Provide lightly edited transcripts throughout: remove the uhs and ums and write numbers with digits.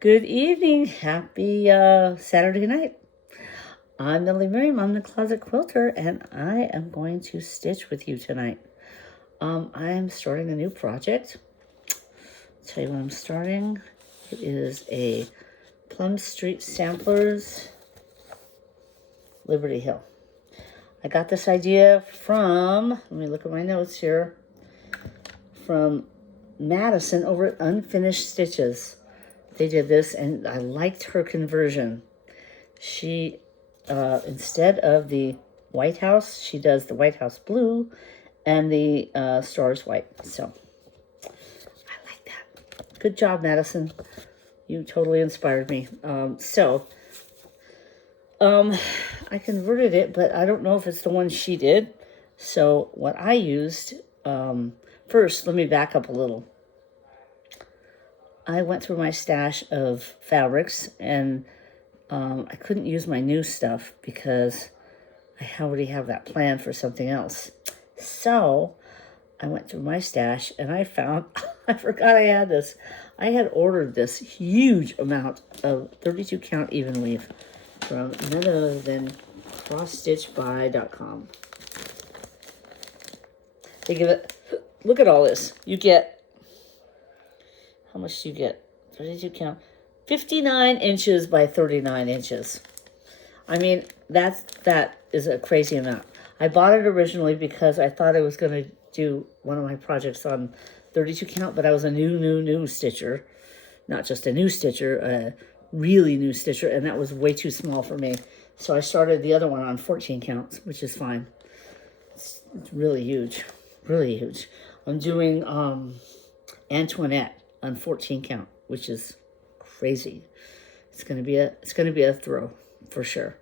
Good evening. Happy Saturday night. I'm Millie Miriam. I'm the Closet Quilter, and I am going to stitch with you tonight. I am starting a new project. I'll tell you what I'm starting. It is a Plum Street Samplers Liberty Hill. I got this idea from, let me look at my notes here, from Madison over at Unfinished Stitches. They did this, and I liked her conversion. She, instead of the White House, she does the White House blue and the stars white. So, I like that. Good job, Madison. You totally inspired me. I converted it, but I don't know if it's the one she did. So, what I used, first, let me back up a little. I went through my stash of fabrics, and I couldn't use my new stuff because I already have that plan for something else. So I went through my stash and I found, I forgot I had this. I had ordered this huge amount of 32 count even weave from none other than crossstitchby.com. They give it, look at all this. You get, how much do you get? 32 count. 59 inches by 39 inches. I mean, that is a crazy amount. I bought it originally because I thought I was going to do one of my projects on 32 count, but I was a new stitcher. Not just a new stitcher, a really new stitcher, and that was way too small for me. So I started the other one on 14 counts, which is fine. It's really huge, really huge. I'm doing Antoinette on 14 count, which is crazy. It's gonna be a throw for sure.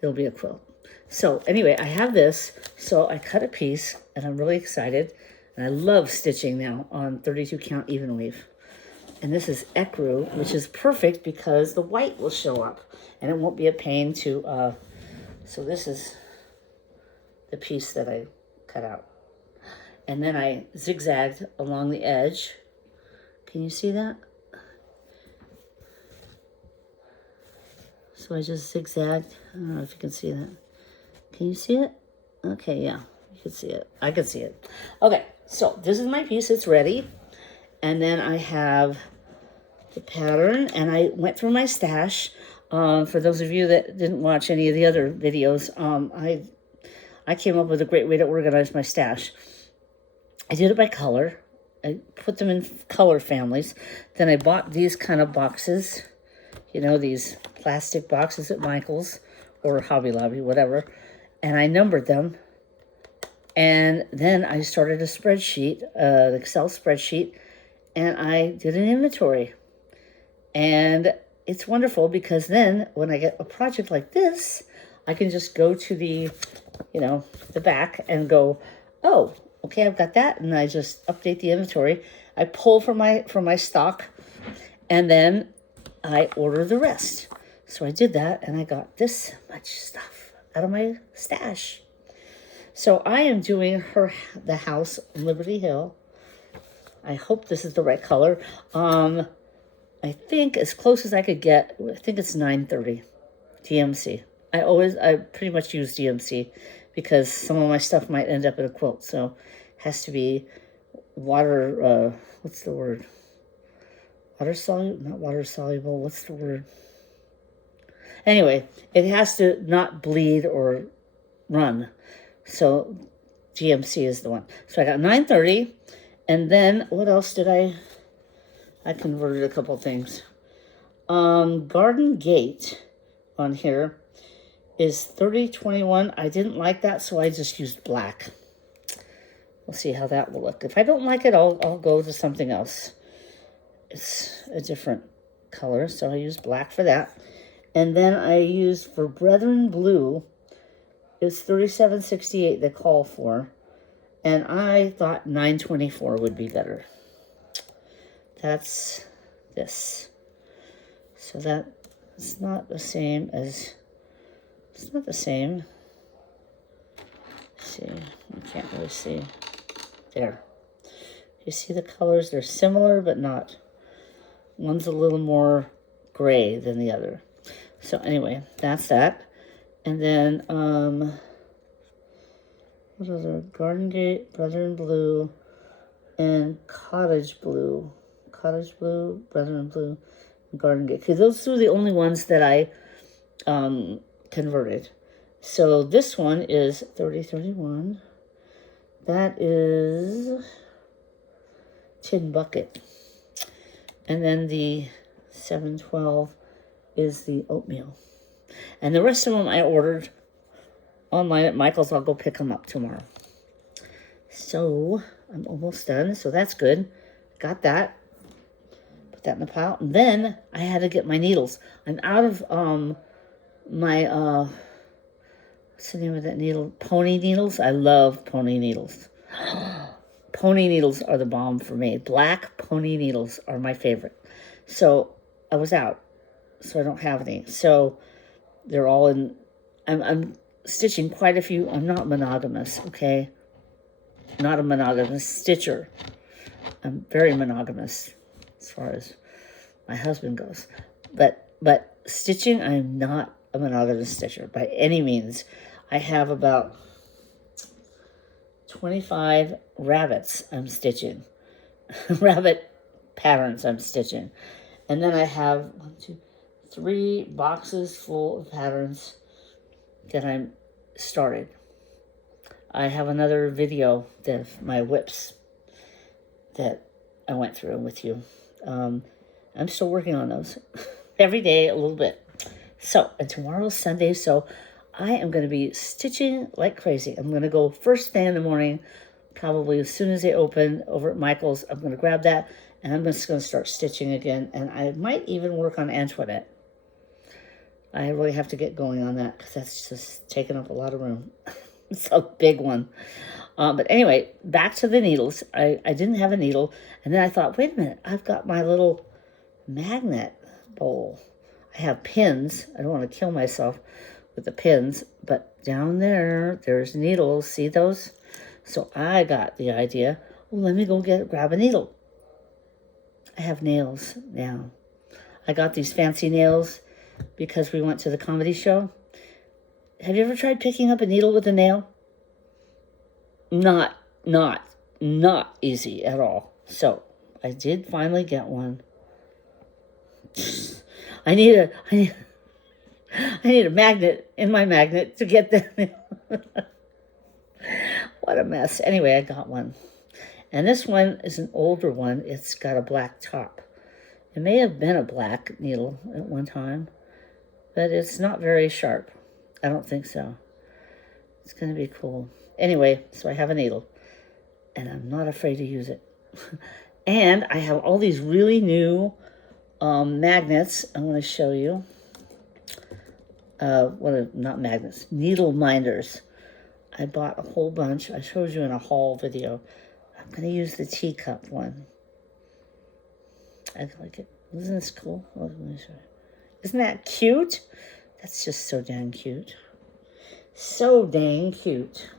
It'll be a quilt. So anyway, I have this, so I cut a piece, and I'm really excited. And I love stitching now on 32 count even weave. And this is ecru, which is perfect because the white will show up, and it won't be a pain to. So this is the piece that I cut out, and then I zigzagged along the edge. Can you see that? So I just zigzagged. I don't know if you can see that. Can you see it? Okay, yeah, you can see it. I can see it. Okay, so this is my piece. It's ready. And then I have the pattern, and I went through my stash. For those of you that didn't watch any of the other videos, I came up with a great way to organize my stash. I did it by color. I put them in color families. Then I bought these kind of boxes, you know, these plastic boxes at Michael's or Hobby Lobby, whatever. And I numbered them. And then I started a spreadsheet, an Excel spreadsheet, and I did an inventory. And it's wonderful because then when I get a project like this, I can just go to the, the back and go, oh, okay, I've got that, and I just update the inventory. I pull from my stock, and then I order the rest. So I did that, and I got this much stuff out of my stash. So I am doing the house in Liberty Hill. I hope this is the right color. I think as close as I could get, I think it's 930 DMC. I pretty much use DMC because some of my stuff might end up in a quilt. So it has to be water, what's the word? Water soluble, not water soluble, what's the word? Anyway, it has to not bleed or run. So GMC is the one. So I got 930, and then what else did I converted a couple things. Garden Gate on here is 3021. I didn't like that, so I just used black. We'll see how that will look. If I don't like it, I'll go to something else. It's a different color, so I used black for that. And then I used for Brethren Blue, it's 3768 they call for. And I thought 924 would be better. That's this. So it's not the same as, it's not the same. Let's see, you can't really see. There. You see the colors? They're similar, but not. One's a little more gray than the other. So anyway, that's that. And then, what other? Garden Gate, Brother in Blue, and Cottage Blue. Cottage Blue, Brother in Blue, and Garden Gate. Because those two are the only ones that I converted. So this one is 3031. That is Tin Bucket. And then the 712 is the oatmeal. And the rest of them I ordered online at Michael's. I'll go pick them up tomorrow. So I'm almost done. So that's good. Got that. Put that in the pile. And then I had to get my needles. I'm out of my, what's the name of that needle? Pony needles. I love pony needles. Pony needles are the bomb for me. Black pony needles are my favorite. So I was out. So I don't have any. So they're all in, I'm stitching quite a few. I'm not monogamous, okay? Not a monogamous stitcher. I'm very monogamous as far as my husband goes. But stitching, I'm not a monogamous stitcher by any means. I have about 25 rabbits I'm stitching. Rabbit patterns I'm stitching. And then I have 1, 2, 3 boxes full of patterns that I'm started. I have another video of my whips that I went through with you. I'm still working on those. Every day a little bit. So, and tomorrow's Sunday, so I am going to be stitching like crazy. I'm going to go first thing in the morning, probably as soon as they open over at Michael's. I'm going to grab that, and I'm just going to start stitching again. And I might even work on Antoinette. I really have to get going on that because that's just taking up a lot of room. It's a big one. But anyway, back to the needles. I didn't have a needle. And then I thought, wait a minute, I've got my little magnet bowl. I have pins. I don't want to kill myself with the pins. But down there's needles. See those? So I got the idea, well, let me go grab a needle. I have nails now. I got these fancy nails because we went to the comedy show. Have you ever tried picking up a needle with a nail? Not easy at all. So I did finally get one. I need a magnet in my magnet to get that. What a mess. Anyway, I got one. And this one is an older one. It's got a black top. It may have been a black needle at one time, but it's not very sharp. I don't think so. It's going to be cool. Anyway, so I have a needle, and I'm not afraid to use it. And I have all these really new magnets I want to show you. Not magnets, needle minders. I bought a whole bunch. I showed you in a haul video. I'm going to use the teacup one. I like it. Isn't this cool? Let me show you. Isn't that cute? That's just so dang cute. So dang cute.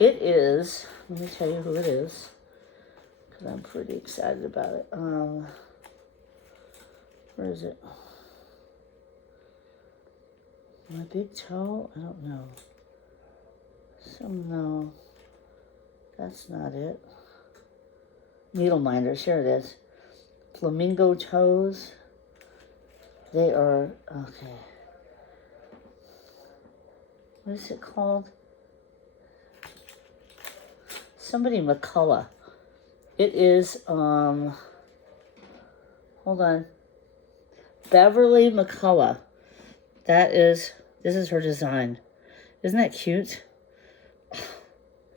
It is, let me tell you who it is, because I'm pretty excited about it. Where is it? My big toe? I don't know. No, that's not it. Needle minders, here it is. Flamingo toes. They are, okay. What is it called? Somebody McCullough. It is, hold on. Beverly McCullough. This is her design. Isn't that cute?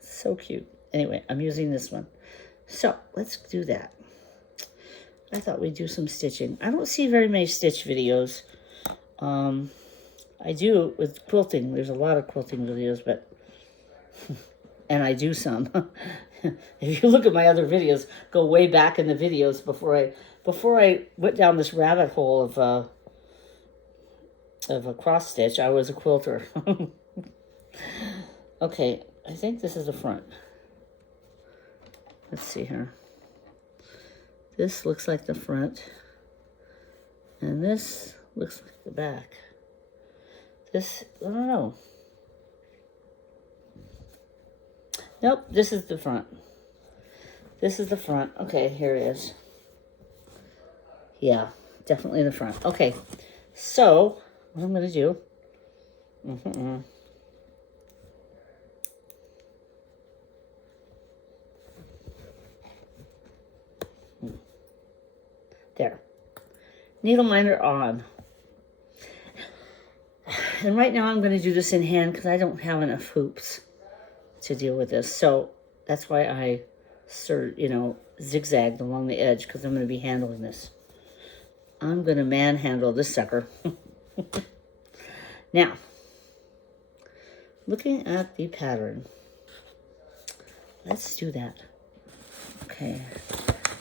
So cute. Anyway, I'm using this one. So, let's do that. I thought we'd do some stitching. I don't see very many stitch videos. I do with quilting. There's a lot of quilting videos, but... and I do some. If you look at my other videos, go way back in the videos before I went down this rabbit hole of a cross stitch, I was a quilter. Okay, I think this is the front. Let's see here. This looks like the front. And this looks like the back. This, I don't know. Nope, this is the front. This is the front. Okay, here it is. Yeah, definitely the front. Okay, so what I'm going to do... There. Needle minder on. And right now I'm going to do this in hand because I don't have enough hoops to deal with this. So that's why I zigzagged along the edge, because I'm going to be handling this. I'm going to manhandle this sucker. Now, looking at the pattern, let's do that. Okay.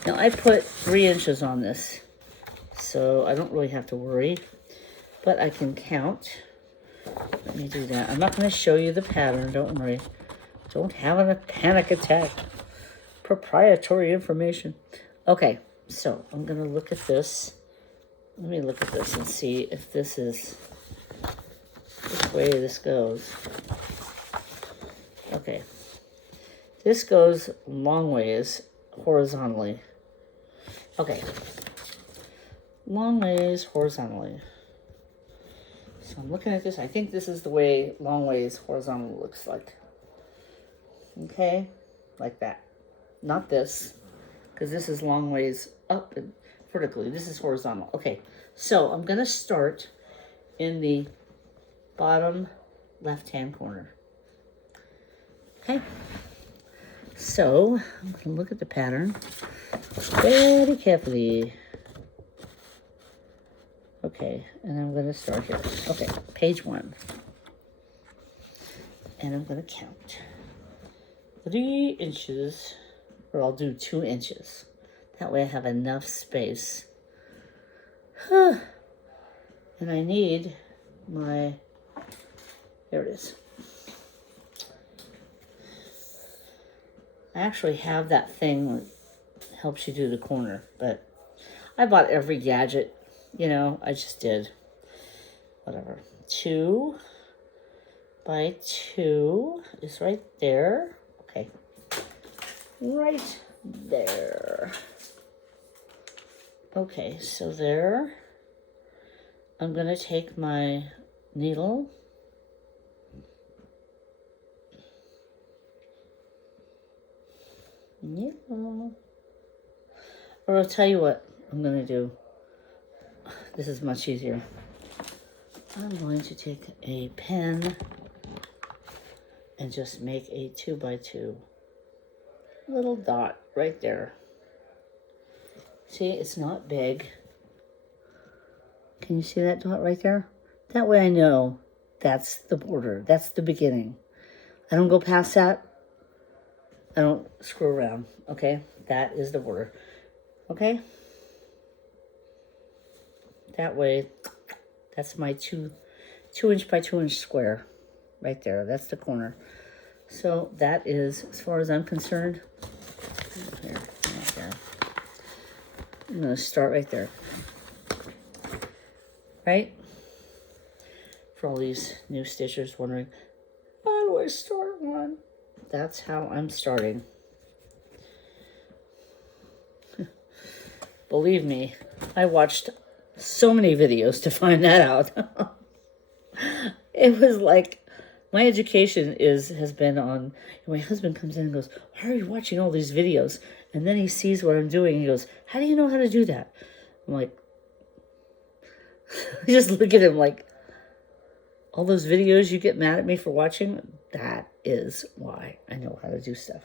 Now I put 3 inches on this, so I don't really have to worry, but I can count. Let me do that. I'm not going to show you the pattern, don't worry. Don't have a panic attack. Proprietary information. Okay, so I'm going to look at this. Let me look at this and see if this is which way this goes. Okay. This goes long ways horizontally. Okay. Long ways horizontally. So I'm looking at this. I think this is the way long ways horizontal looks like. Okay? Like that. Not this, because this is long ways up and vertically. This is horizontal. Okay, so I'm going to start in the bottom left-hand corner. Okay, so I'm going to look at the pattern very carefully. Okay, and I'm going to start here. Okay, page 1. And I'm going to count 3 inches, or I'll do 2 inches. That way I have enough space. And I need my, there it is. I actually have that thing that helps you do the corner, but I bought every gadget, I just did. Whatever. 2 by 2 is right there. Okay. Right there. Okay, so there. I'm going to take my needle. Or I'll tell you what I'm going to do. This is much easier. I'm going to take a pen and just make a 2 by 2 little dot right there. See, it's not big. Can you see that dot right there? That way I know that's the border. That's the beginning. I don't go past that. I don't screw around, okay? That is the border, okay? That way, that's my 2 inch by 2 inch square right there. That's the corner. So that is, as far as I'm concerned, here, right there. I'm going to start right there. Right? For all these new stitchers wondering, how do I start one? That's how I'm starting. Believe me, I watched so many videos to find that out. It was like, my education has been on, my husband comes in and goes, why are you watching all these videos? And then he sees what I'm doing. He goes, how do you know how to do that? I'm like, I just look at him like, all those videos you get mad at me for watching, that is why I know how to do stuff.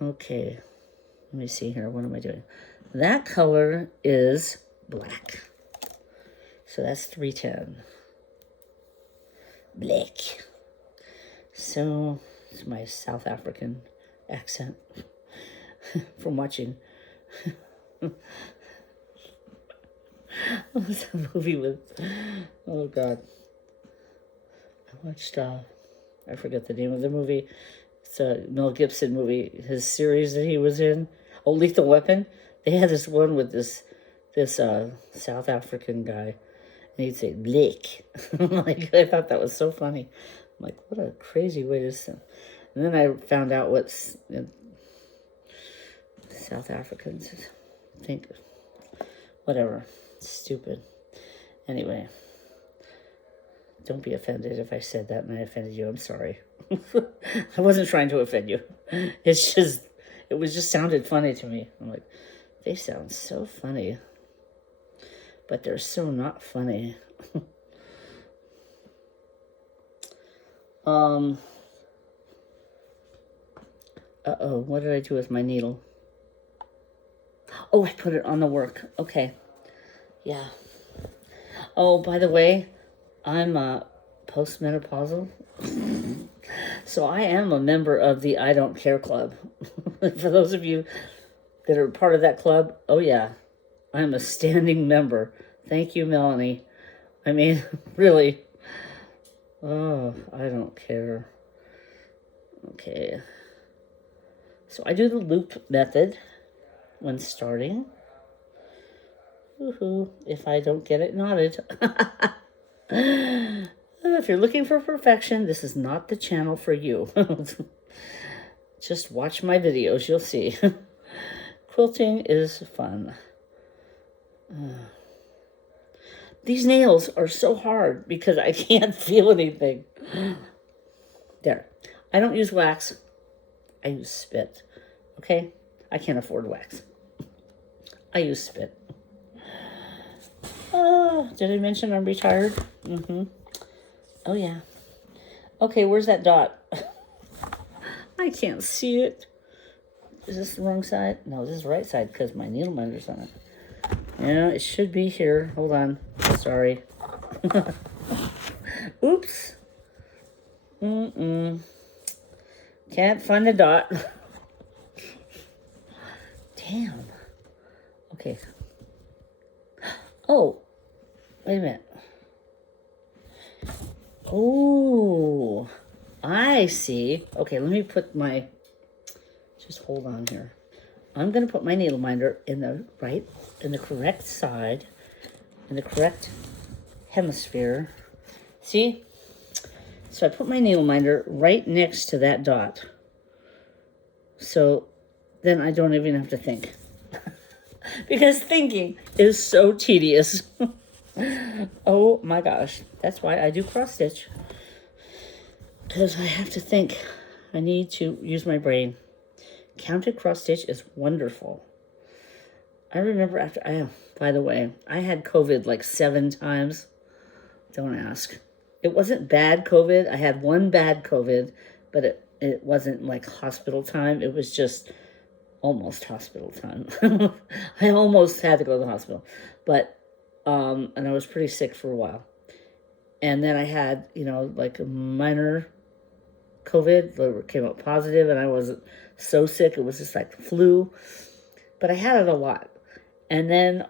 Okay, let me see here. What am I doing? That color is black. So that's 310. Black. So it's my South African accent from watching. What was that movie with? Oh God. I watched, I forget the name of the movie. It's a Mel Gibson movie, his series that he was in. Oh, Lethal Weapon. They had this one with this South African guy, and he'd say lick. Like, I thought that was so funny. I'm like, what a crazy way to say. And then I found out what South Africans think. Whatever. Stupid. Anyway, don't be offended if I said that and I offended you. I'm sorry. I wasn't trying to offend you. It was just sounded funny to me. I'm like, they sound so funny, but they're so not funny. Uh-oh, what did I do with my needle? Oh, I put it on the work. Okay. Yeah. Oh, by the way, I'm postmenopausal. So I am a member of the I Don't Care Club. For those of you that are part of that club, oh yeah, I'm a standing member. Thank you, Melanie. I mean, really. Oh, I don't care. Okay. So I do the loop method when starting. Woohoo, if I don't get it knotted. If you're looking for perfection, this is not the channel for you. Just watch my videos, you'll see. Quilting is fun. These nails are so hard because I can't feel anything. There. I don't use wax. I use spit. Okay? I can't afford wax. I use spit. Did I mention I'm retired? Mm-hmm. Oh, yeah. Okay, where's that dot? I can't see it. Is this the wrong side? No, this is the right side because my needle minder's on it. Yeah, it should be here. Hold on. Sorry. Oops. Can't find the dot. Damn. Okay. Oh, wait a minute. Oh, I see. Okay, let me put my, just hold on here. I'm going to put my needle minder in the correct side, in the correct hemisphere. See? So I put my needle minder right next to that dot. So then I don't even have to think. Because thinking is so tedious. Oh my gosh. That's why I do cross stitch. Because I have to think. I need to use my brain. Counted cross stitch is wonderful. I remember by the way, I had COVID like 7 times. Don't ask. It wasn't bad COVID. I had one bad COVID, but it wasn't like hospital time. It was just almost hospital time. I almost had to go to the hospital, but, and I was pretty sick for a while. And then I had, like a minor COVID that came up positive, and I wasn't so sick. It was just like flu, but I had it a lot. And then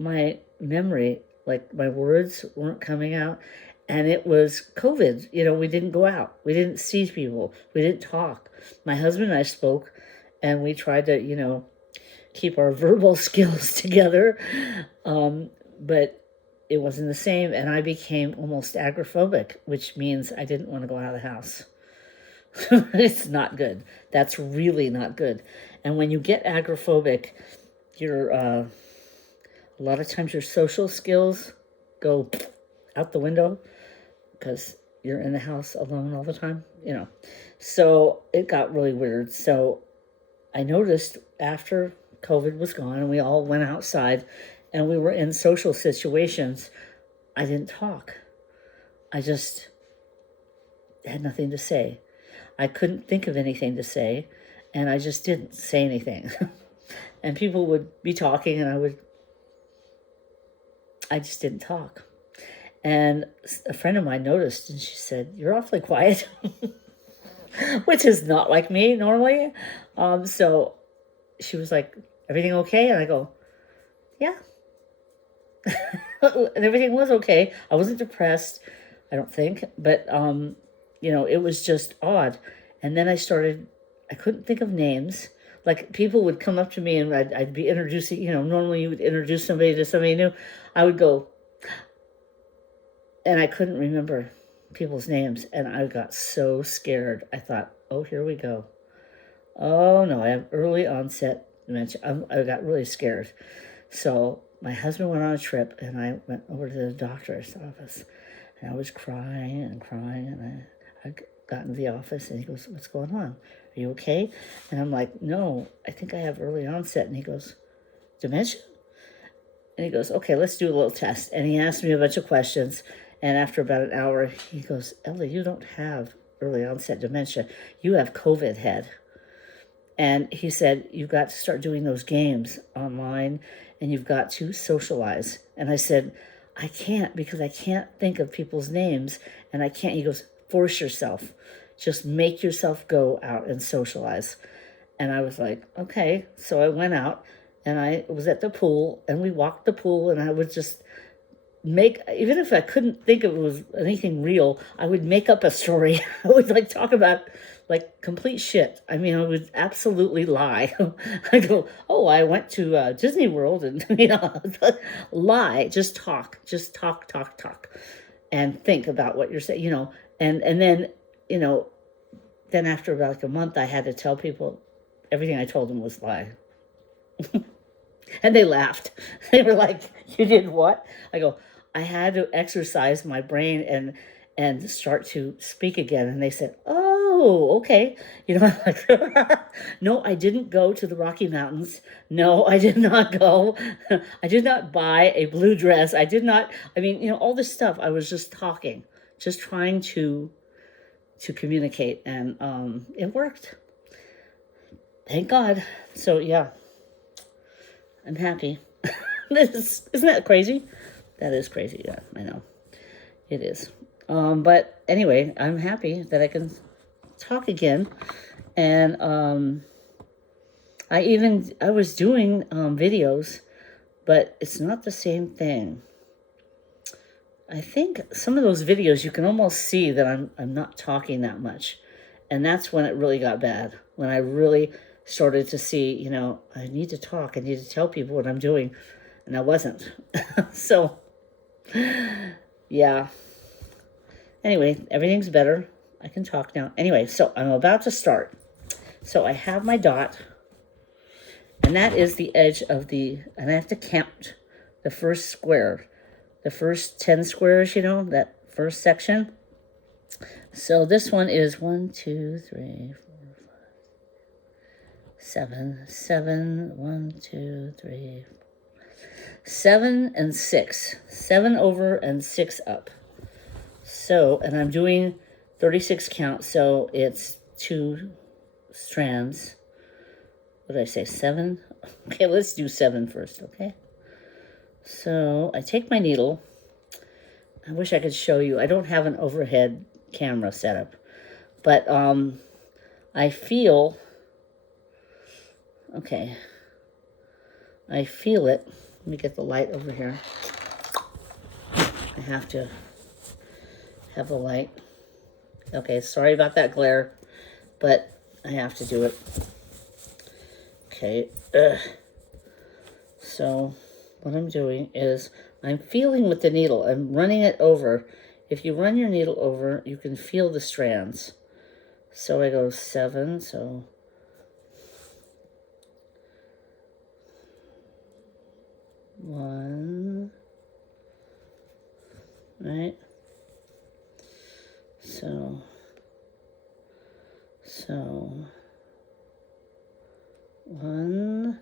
my memory, like my words weren't coming out, and it was COVID. We didn't go out. We didn't see people. We didn't talk. My husband and I spoke, and we tried to, keep our verbal skills together. But it wasn't the same, and I became almost agoraphobic, which means I didn't want to go out of the house. It's not good. That's really not good. And when you get agoraphobic, a lot of times your social skills go out the window because you're in the house alone all the time, So it got really weird. So I noticed after COVID was gone and we all went outside and we were in social situations, I didn't talk. I just had nothing to say. I couldn't think of anything to say, and I just didn't say anything. And people would be talking, and I just didn't talk. And a friend of mine noticed, and she said, "You're awfully quiet," which is not like me normally. So she was like, "Everything okay?" And I go, "Yeah." And everything was okay. I wasn't depressed, I don't think, but it was just odd. And then I couldn't think of names. like people would come up to me and I'd be introducing, normally you would introduce somebody to somebody new. I would go, and I couldn't remember people's names. And I got so scared. I thought, oh, here we go. Oh, no, I have early onset dementia. I got really scared. So my husband went on a trip, and I went over to the doctor's office. And I was crying and crying. And I got into the office, and he goes, what's going on? Are you okay? And I'm like, no, I think I have early onset. And he goes, dementia? And he goes, okay, let's do a little test. And he asked me a bunch of questions. And after about an hour, he goes, Ellie, you don't have early onset dementia. You have COVID head. And he said, you've got to start doing those games online, and you've got to socialize. And I said, I can't, because I can't think of people's names, and I can't. He goes, force yourself. Just make yourself go out and socialize. And I was like, okay. So I went out, and I was at the pool, and we walked the pool, and I would just even if I couldn't think it was anything real, I would make up a story. I would talk about complete shit. I mean, I would absolutely lie. I go, oh, I went to Disney World, and lie. Just talk, and think about what you're saying. And then then after about a month, I had to tell people everything I told them was lie. And they laughed. They were like, you did what? I go, I had to exercise my brain and start to speak again. And they said, oh, okay. No, I didn't go to the Rocky Mountains. No, I did not go. I did not buy a blue dress. I did not, all this stuff. I was just talking, just trying to communicate. And it worked. Thank God. So, yeah. I'm happy. Isn't that crazy? That is crazy. Yeah, I know. It is. But anyway, I'm happy that I can talk again. And I was doing videos, but it's not the same thing. I think some of those videos you can almost see that I'm not talking that much. And that's when it really got bad. When I really started to see, I need to talk. I need to tell people what I'm doing. And I wasn't. So, yeah. Anyway, everything's better. I can talk now. Anyway, so I'm about to start. So I have my dot. And that is the edge of and I have to count the first square. The first 10 squares, that first section. So this one is 1, 2, 3, 4, 7, 7, 1, 2, 3, 4, 7 and 6. 7 over and 6 up. So, and I'm doing 36 count, so it's 2 strands. What did I say, 7? Okay, let's do 7 first, okay? So I take my needle. I wish I could show you. I don't have an overhead camera set up, but I feel, okay, I feel it. Let me get the light over here. I have to have the light. Okay, sorry about that glare, but I have to do it. Okay, so what I'm doing is I'm feeling with the needle. I'm running it over. If you run your needle over, you can feel the strands. So I go 7, so 1, right? So 1,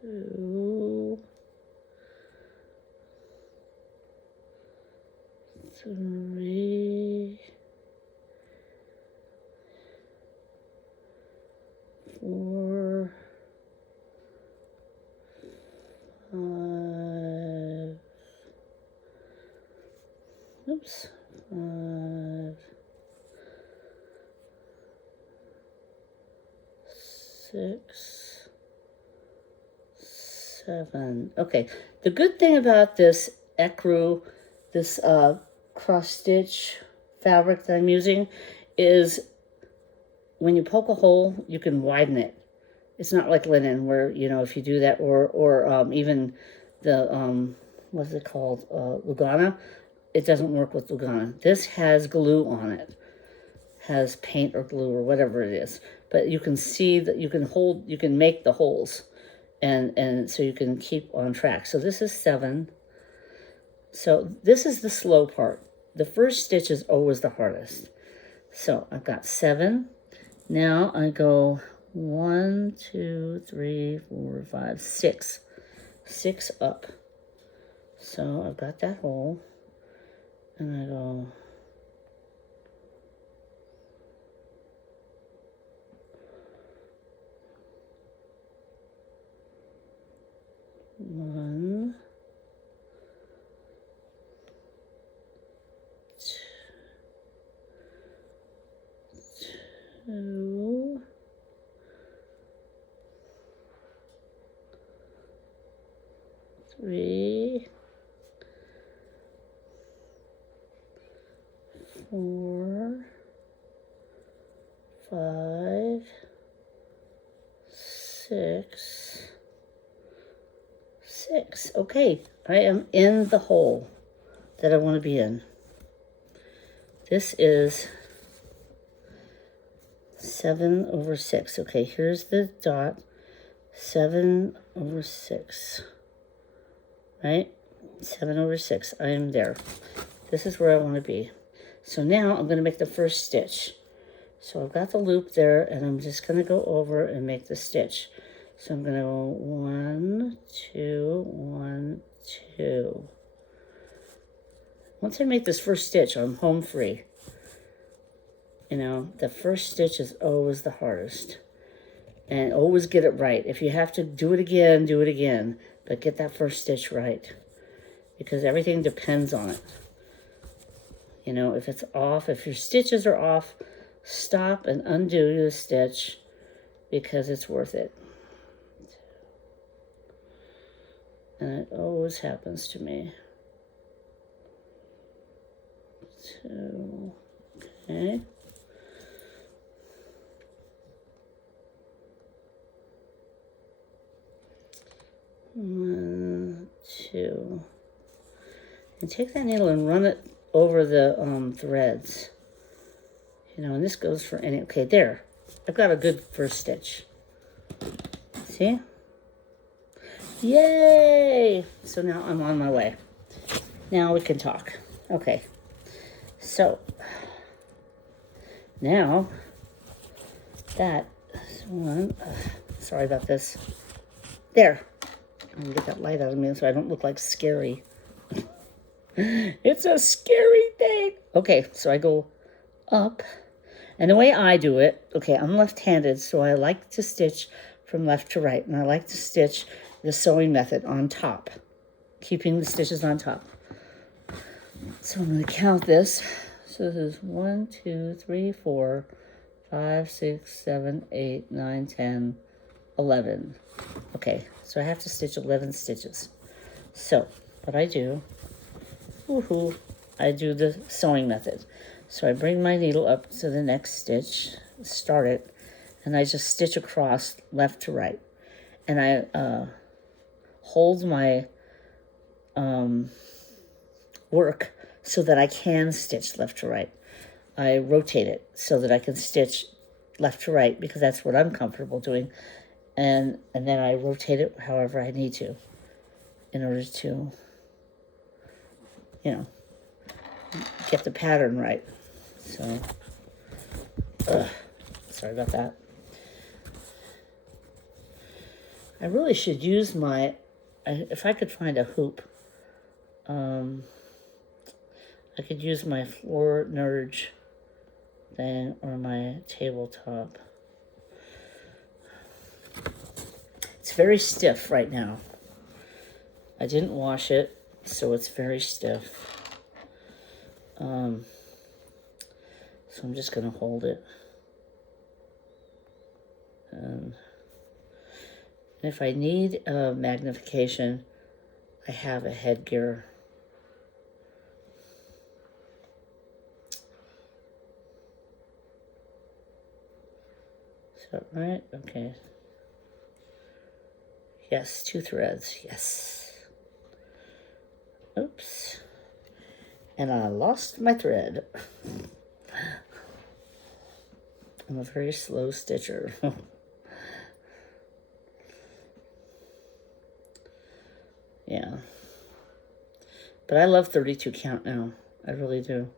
2, 3, 4, 5, oops, 5, 6, 7. Okay, the good thing about this ecru, this cross stitch fabric that I'm using, is when you poke a hole, you can widen it. It's not like linen where, you know, if you do that, or even the, what's it called, Lugana, it doesn't work with Lugana. This has glue on it, has paint or glue or whatever it is. But you can see that you can make the holes, and so you can keep on track. So this is 7. So this is the slow part. The first stitch is always the hardest. So I've got 7. Now I go 1, 2, 3, 4, 5, 6. 6 up. So I've got that hole. And I go 1, 2, 3, 4, 5, 6, 6. Okay, I am in the hole that I want to be in. This is 7/6. Okay, here's the dot. 7/6. Right? 7/6. I am there. This is where I want to be. So now I'm going to make the first stitch. So I've got the loop there, and I'm just going to go over and make the stitch. So I'm going to go 1, 2, 1, 2. Once I make this first stitch, I'm home free. You know, the first stitch is always the hardest. And always get it right. If you have to do it again, do it again. But get that first stitch right. Because everything depends on it. You know, if it's off, if your stitches are off, stop and undo the stitch because it's worth it. And it always happens to me. 2, okay. One, 2. And take that needle and run it over the threads. You know, and this goes for any, okay, there. I've got a good first stitch. See? Yay! So now I'm on my way. Now we can talk. Okay. So, now, that is one. Sorry about this. There. I'm going to get that light out of me so I don't look like scary. It's a scary thing. Okay, so I go up. And the way I do it, okay, I'm left-handed, so I like to stitch from left to right. And I like to stitch the sewing method on top, keeping the stitches on top. So I'm going to count this. So this is 1, 2, 3, 4, 5, 6, 7, 8, 9, 10, 11. Okay, so I have to stitch 11 stitches. So what I do, I do the sewing method. So I bring my needle up to the next stitch, start it, and I just stitch across left to right. And I hold my work so that I can stitch left to right. I rotate it so that I can stitch left to right because that's what I'm comfortable doing. And then I rotate it however I need to in order to, you know, get the pattern right. So, sorry about that. I really should use my, if I could find a hoop, I could use my floor nurge thing or my tabletop. It's very stiff right now. I didn't wash it, so it's very stiff. So I'm just going to hold it. And if I need magnification, I have a headgear. Is that right? Okay. Yes, 2 threads. Yes. Oops. And I lost my thread. I'm a very slow stitcher. Yeah. But I love 32 count now. I really do.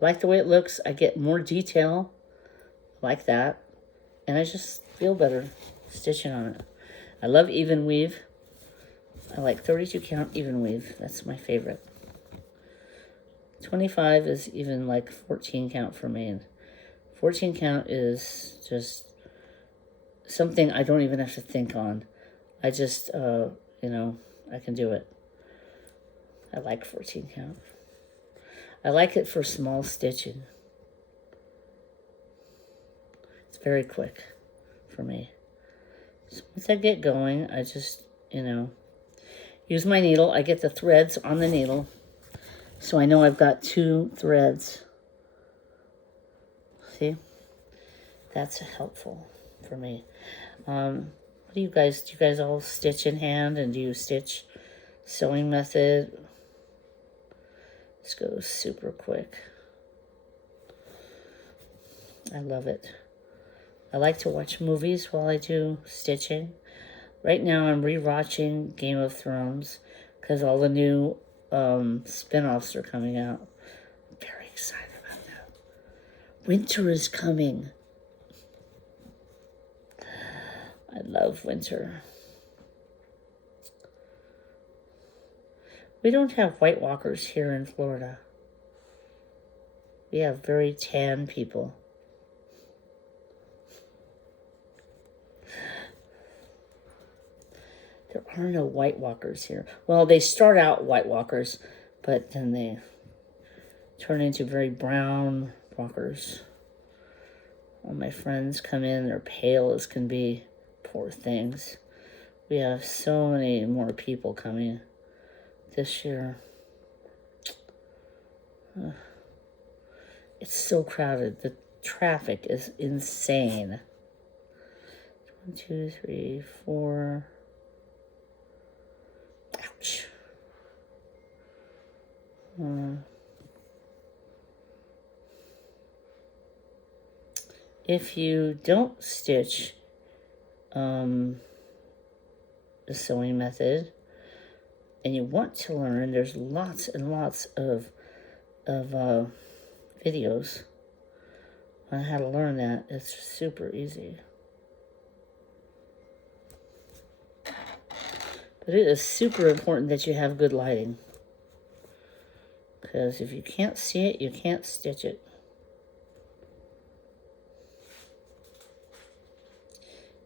I like the way it looks. I get more detail like that. And I just feel better stitching on it. I love even weave. I like 32 count even weave. That's my favorite. 25 is even like 14 count for me. And 14 count is just something I don't even have to think on. I just, you know, I can do it. I like 14 count. I like it for small stitching. It's very quick for me. So once I get going, I just, you know, use my needle. I get the threads on the needle. So I know I've got 2 threads. See? That's helpful for me. What do you guys all stitch in hand, and do you stitch sewing method? This goes super quick. I love it. I like to watch movies while I do stitching. Right now I'm rewatching Game of Thrones because all the new spin-offs are coming out. I'm very excited about that. Winter is coming. I love winter. We don't have White Walkers here in Florida. We have very tan people. There are no White Walkers here. Well, they start out White Walkers, but then they turn into very brown walkers. All my friends come in, they're pale as can be. Poor things. We have so many more people coming this year. It's so crowded. The traffic is insane. 1, 2, 3, 4. Ouch. If you don't stitch the sewing method and you want to learn, there's lots and lots of videos on how to learn that. It's super easy. But it is super important that you have good lighting, because if you can't see it, you can't stitch it.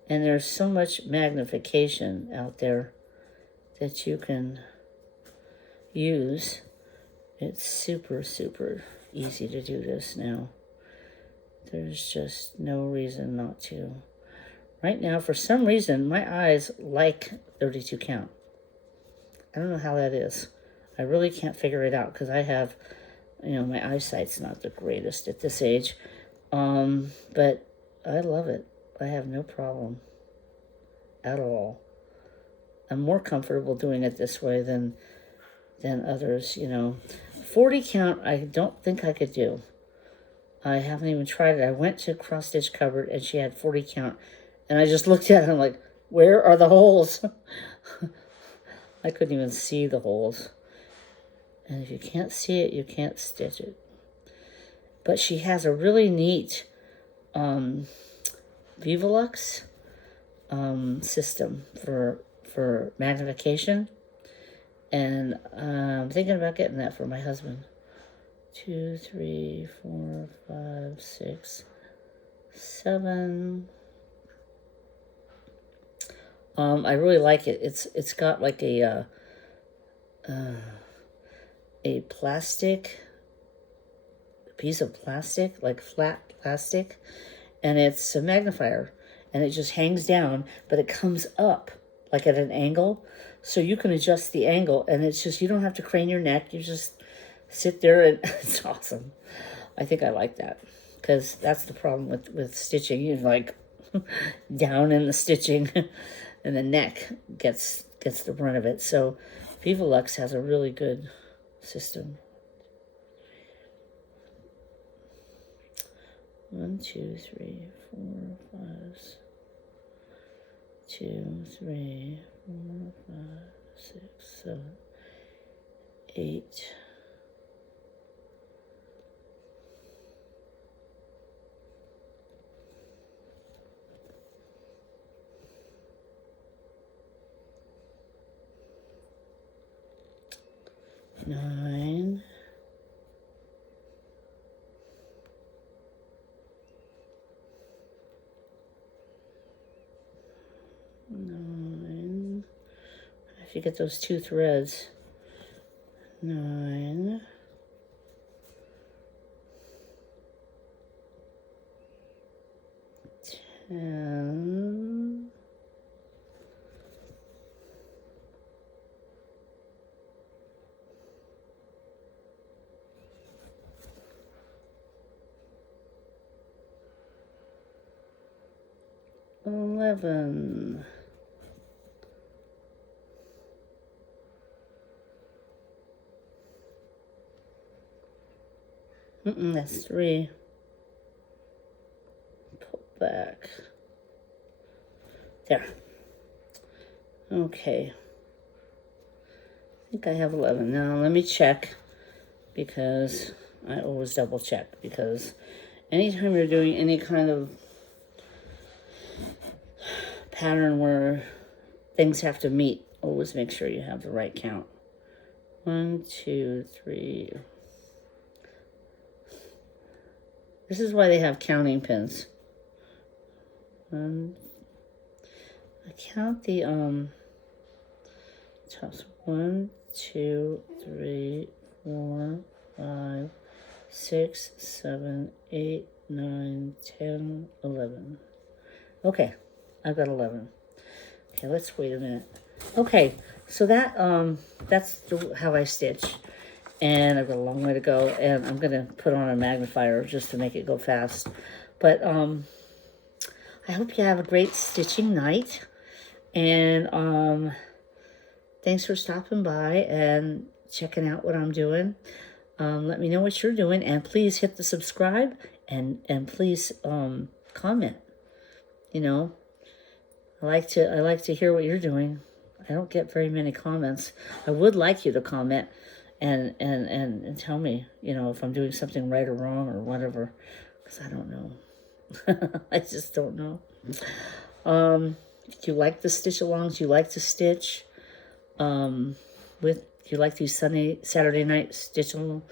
And there's so much magnification out there that you can use. It's super, super easy to do this now. There's just no reason not to. Right now, for some reason, my eyes like 32 count. I don't know how that is. I really can't figure it out because I have, you know, my eyesight's not the greatest at this age. But I love it. I have no problem at all. I'm more comfortable doing it this way than others, you know. 40 count, I don't think I could do. I haven't even tried it. I went to Cross Stitch Cupboard and she had 40 count. And I just looked at it and I'm like, where are the holes? I couldn't even see the holes. And if you can't see it, you can't stitch it. But she has a really neat Vivalux system for magnification. And I'm thinking about getting that for my husband. 2, 3, 4, 5, 6, 7. I really like it. It's got like a plastic, piece of plastic, like flat plastic, and it's a magnifier, and it just hangs down, but it comes up like at an angle, so you can adjust the angle, and it's just, you don't have to crane your neck, you just sit there, and it's awesome. I think I like that, because that's the problem with stitching. You like, down in the stitching, and the neck gets the brunt of it. So Vivalux has a really good system. 1, 2, 3, 4, 5, 2, 3, 4, 5, 6, 7, 8. Nine. If you get those 2 threads. 9. 10. 11. That's 3. Pull back. There. Okay. I think I have 11. Now let me check, because I always double check, because anytime you're doing any kind of pattern where things have to meet, always make sure you have the right count. 1, 2, 3. This is why they have counting pins. I count the tops. 1, 2, 3, 4, 5, 6, 7, 8, 9, 10, 11. Okay, I've got 11. Okay, let's wait a minute. Okay, so that's how I stitch. And I've got a long way to go, and I'm going to put on a magnifier just to make it go fast. But I hope you have a great stitching night. And thanks for stopping by and checking out what I'm doing. Let me know what you're doing, and please hit the subscribe, and please comment. You know, I like to hear what you're doing. I don't get very many comments. I would like you to comment and tell me, you know, if I'm doing something right or wrong or whatever, because I don't know. I just don't know. Do you like the stitch alongs? Do you like to stitch? Do you like these Saturday night stitching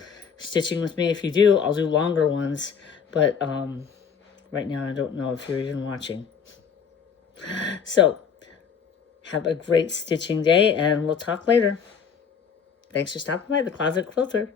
with me? If you do, I'll do longer ones. But right now I don't know if you're even watching. So have a great stitching day, and we'll talk later. Thanks for stopping by the Closet Quilter.